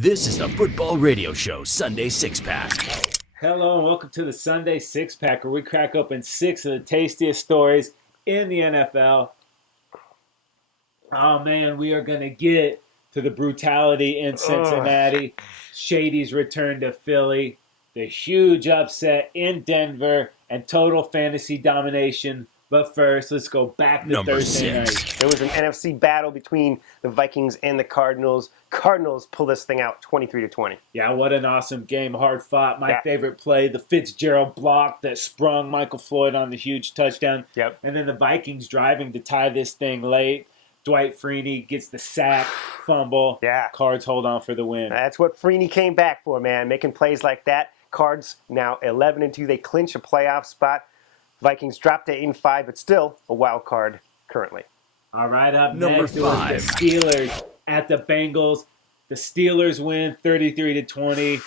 This is the Football Radio Show Sunday Six Pack. Hello and welcome to the Sunday Six Pack, where we crack open 6 of the tastiest stories in the NFL. Oh man, we are going to get to the brutality in Cincinnati, Shady's return to Philly, the huge upset in Denver, and total fantasy domination. But first, let's go back to Thursday night. There was an NFC battle between the Vikings and the Cardinals. Cardinals pull this thing out 23-20. Yeah, what an awesome game. Hard fought. My favorite play, the Fitzgerald block that sprung Michael Floyd on the huge touchdown. Yep. And then the Vikings driving to tie this thing late. Dwight Freeney gets the sack, fumble. Yeah. Cards hold on for the win. That's what Freeney came back for, man. Making plays like that. Cards now 11-2. They clinch a playoff spot. Vikings dropped to 8-5, but still a wild card currently. All right, up Number next, 5. it was the Steelers at the Bengals. The Steelers win 33-20,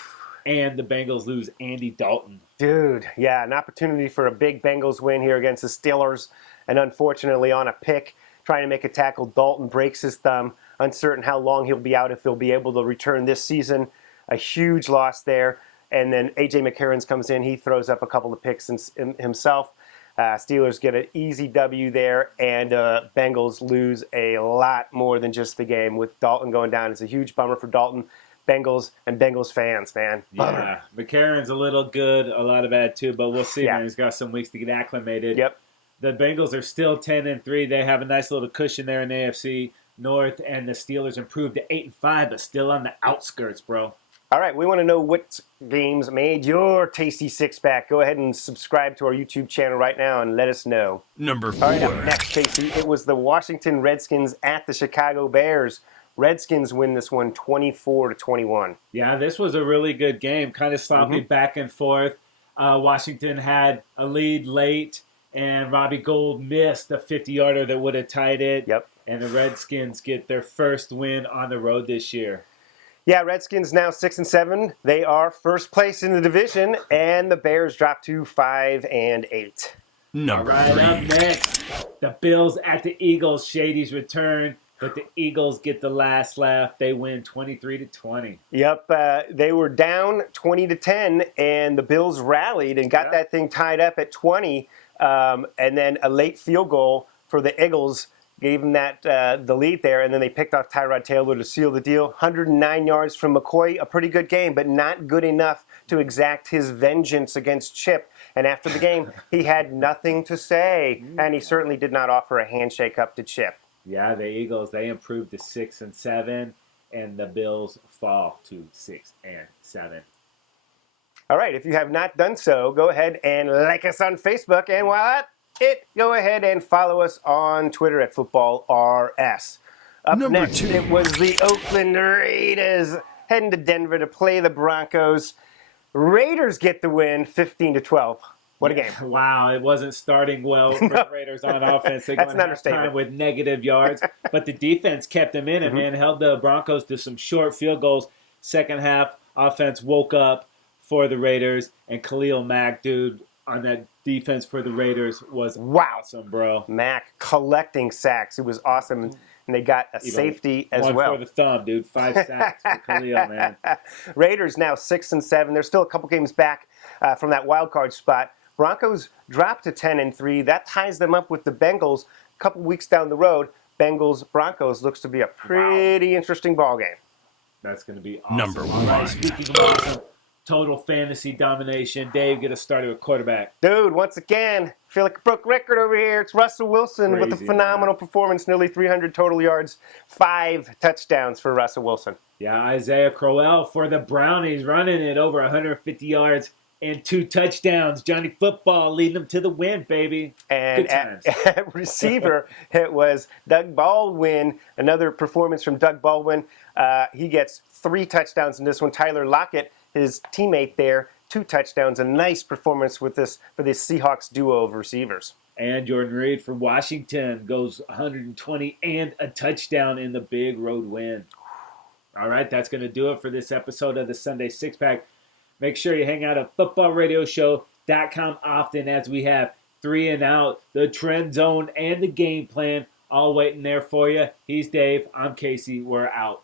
and the Bengals lose Andy Dalton. Dude, yeah, an opportunity for a big Bengals win here against the Steelers, and unfortunately on a pick, trying to make a tackle, Dalton breaks his thumb. Uncertain how long he'll be out, if he'll be able to return this season. A huge loss there. And then A.J. McCarron comes in. He throws up a couple of picks himself. Steelers get an easy W there, and Bengals lose a lot more than just the game. With Dalton going down, it's a huge bummer for Dalton, Bengals, and Bengals fans, man. Bummer. Yeah, McCarron's a little good, a lot of bad too, but we'll see, man. He's got some weeks to get acclimated. Yep. The Bengals are still 10-3. They have a nice little cushion there in the AFC North, and the Steelers improved to 8-5, but still on the outskirts, bro. All right, we want to know what games made your tasty six-pack. Go ahead and subscribe to our YouTube channel right now and let us know. Number 4. All right, up next, Casey, it was the Washington Redskins at the Chicago Bears. Redskins win this one 24-21. Yeah, this was a really good game. Kind of sloppy back and forth. Washington had a lead late, and Robbie Gould missed a 50-yarder that would have tied it. Yep. And the Redskins get their first win on the road this year. Yeah, Redskins now 6-7. They are first place in the division, and the Bears drop to 5-8. Number All right, 3. up next, the Bills at the Eagles. Shady's return, but the Eagles get the last laugh. They win 23-20. Yep, they were down 20-10, and the Bills rallied and got that thing tied up at 20, and then a late field goal for the Eagles gave them that the lead there, and then they picked off Tyrod Taylor to seal the deal. 109 yards from McCoy, a pretty good game, but not good enough to exact his vengeance against Chip. And after the game, he had nothing to say, and he certainly did not offer a handshake up to Chip. Yeah, the Eagles, they improved to 6-7, and the Bills fall to 6-7. All right, if you have not done so, go ahead and like us on Facebook, and while at it, go ahead and follow us on Twitter at FootballRS. Up Number next, 2. it was the Oakland Raiders heading to Denver to play the Broncos. Raiders get the win, 15-12. What a game. Wow, it wasn't starting well for the Raiders on offense. They're That's going an understatement. halftime with negative yards, but the defense kept them in it, man. Held the Broncos to some short field goals. Second half, offense woke up for the Raiders, and Khalil Mack, dude, on that defense for the Raiders was awesome, bro. Mack collecting sacks. It was awesome. And they got a safety as well. One for the thumb, dude. 5 sacks for Khalil, man. Raiders now 6-7. They're still a couple games back from that wild card spot. Broncos dropped to 10-3. That ties them up with the Bengals a couple weeks down the road. Bengals-Broncos looks to be a pretty interesting ball game. That's going to be awesome. Number 1. All right, speaking of awesome, total fantasy domination. Dave, get us started with quarterback. Dude, once again, feel like a broke record over here. It's Russell Wilson with a phenomenal performance, nearly 300 total yards, 5 touchdowns for Russell Wilson. Yeah, Isaiah Crowell for the Brownies, running it over 150 yards and 2 touchdowns. Johnny Football leading them to the win, baby. And at receiver, it was Doug Baldwin. Another performance from Doug Baldwin. He gets 3 touchdowns in this one. Tyler Lockett, his teammate there, 2 touchdowns. A nice performance for this Seahawks duo of receivers. And Jordan Reed for Washington goes 120 and a touchdown in the big road win. All right, that's going to do it for this episode of the Sunday Six Pack. Make sure you hang out at footballradioshow.com often, as we have 3 and Out, the Trend Zone, and the Game Plan all waiting there for you. He's Dave. I'm Casey. We're out.